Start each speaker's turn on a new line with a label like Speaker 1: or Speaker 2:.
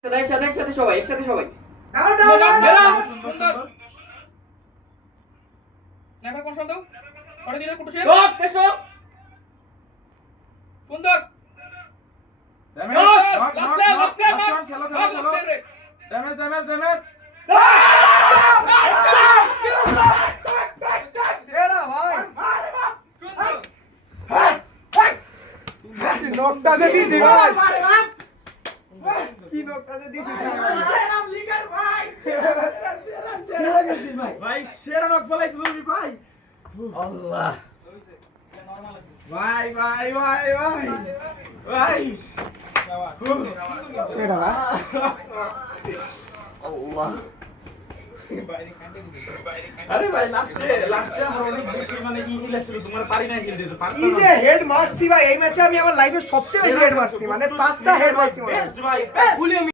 Speaker 1: একসাথে সবাই
Speaker 2: সুন্দর নেভার কনফার্ম দাও পরে দিনের কুটু শেষ সুন্দর
Speaker 3: ড্যামেজ
Speaker 4: নকটাতে দিছি ভাই কি নকটাতে দিছি
Speaker 3: ভাই সেরা নক বলাইছো তুমি ভাই
Speaker 1: আল্লাহ
Speaker 3: ভাই
Speaker 4: এটা ভাই
Speaker 1: আল্লাহ
Speaker 3: আরে ভাই লাস্টে আমরা অনেক বেশি মানে ই লাগছিল তোমার পারি না হিল দিতে
Speaker 4: এই যে হেড মারছি ভাই এই ম্যাচে আমি আমার লাইফে সবচেয়ে বেশি হেড মারছি মানে 5টা হেড মারছি
Speaker 3: বেস্ট ভাই